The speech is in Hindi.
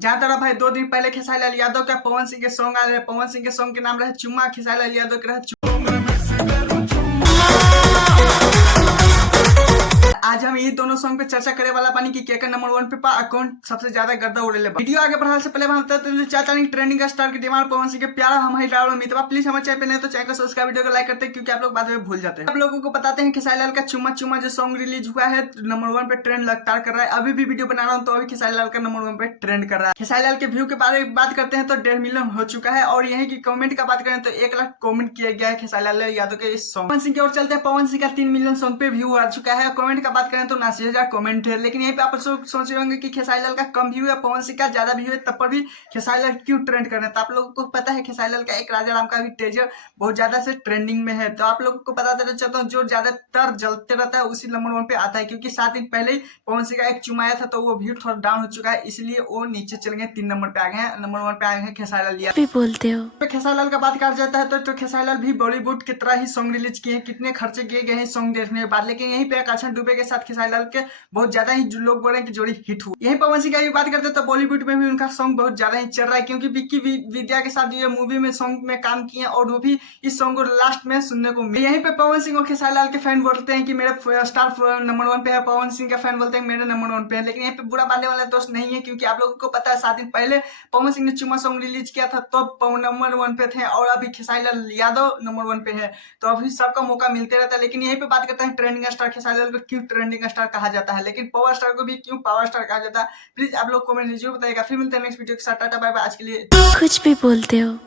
जहाँ तरह भाई 2 दिन पहले खेसारी लाल यादव का पवन सिंह के सॉन्ग आ रहे। पवन सिंह के सॉन्ग के नाम रहे चुम्मा, खेसारी लाल यादव के रहे आज हम ये दोनों सॉन्ग पे चर्चा करे वाला पानी की केकर नंबर 1 पे अकाउंट सबसे ज्यादा गर्दा उड़ेले। वीडियो आगे बढ़ाने से पहले हम चाहते हैं ट्रेंडिंग स्टार के डिमांड पवन सिंह के प्यारा हम ही डालो मितवा प्लीज हमारे चैनल पे नहीं तो चैनल को सब्सक्राइब, वीडियो को लाइक करते हैं क्योंकि आप लोग बाद में भूल जाते हैं। आप लोगों को बताते हैं खेसारी लाल का चुम्मा चुम्मा जो सॉन्ग रिलीज हुआ है नंबर 1 पे ट्रेंड लगातार कर रहा है। अभी भी वीडियो बना रहा हूँ तो अभी खेसारी लाल का नंबर 1 पे ट्रेंड कर रहा है। खेसारी लाल के व्यू के बारे में बात करते हैं तो 1.5 मिलियन हो चुका है और यही की कमेंट का बात करें तो 1 लाख कमेंट किया गया है खेसारी लाल यादव के इस सॉन्ग। पवन सिंह की ओर चलते हैं। पवन सिंह का 3 मिलियन सॉन्ग पे व्यू आ चुका है। कमेंट का बात करें तो 80,000 कमेंट है। लेकिन यहीं पे आप सोच रहे होंगे कि खेसारी लाल का कम व्यू है, पवन सिंह का ज्यादा व्यू है, तब पर भी खेसारी लाल क्यों ट्रेंड कर रहे हैं। तो आप लोगों को पता है खेसारी लाल का एक राजा राम का भी टीजर बहुत ज्यादा से ट्रेंडिंग में है। तो आप लोगों को बता देना चाहता हूँ जो ज्यादातर जलते रहता है उसी नंबर 1 पे आता है, क्योंकि 7 दिन पहले ही पवन सिंह का एक चुमाया था तो वो व्यू थोड़ा डाउन हो चुका है, इसलिए वो नीचे चल गए, 3 नंबर पे आ गए हैं। नंबर 1 पे आ गए हैं खेसारी लाल यादव। बोलते हो खेसारी लाल का बात कहा जाता है तो खेसारी लाल भी बॉलीवुड की तरह ही सॉन्ग रिलीज किए हैं, कितने खर्चे किए गए हैं सॉन्ग देखने के बाद। लेकिन यहीं पे आकाश दुबे के साथ खेसारी लाल के बहुत ज्यादा ही लोग बोल रहे हैं कि जोड़ी हिट हुई। यही पवन सिंह की बात करते हैं तो बॉलीवुड में भी उनका सॉन्ग बहुत ज्यादा ही चल रहा है, क्योंकि विक्की विद्या के साथ ये मूवी में सॉन्ग में काम किए और वो भी इस सॉन्ग को लास्ट में सुनने को मिले। यहीं पे पवन सिंह और खेसारी लाल के फैन बोलते हैं कि मेरे स्टार नंबर 1 पे है, पवन सिंह का फैन बोलते हैं मेरे नंबर 1 पे है। लेकिन यहाँ पे बुरा मानने वाला दोस्त नहीं है, क्योंकि आप लोगों को पता है 7 दिन पहले पवन सिंह ने चुम्मा सॉन्ग रिलीज किया था तो पवन नंबर 1 पे थे और अभी खेसारी लाल यादव नंबर 1 पे है। तो अभी सबका मौका मिलते रहता है। लेकिन यहीं पे बात करते हैं ट्रेंडिंग स्टार खेसारी लाल को क्यों ट्रेंडिंग स्टार कहा जाता है, लेकिन पावर स्टार को भी क्यों पावर स्टार कहा जाता है, प्लीज आप लोग कमेंट जरूर बताइएगा। फिर मिलते हैं नेक्स्ट वीडियो के साथ। Tata bye bye. आज के लिए कुछ भी बोलते हो।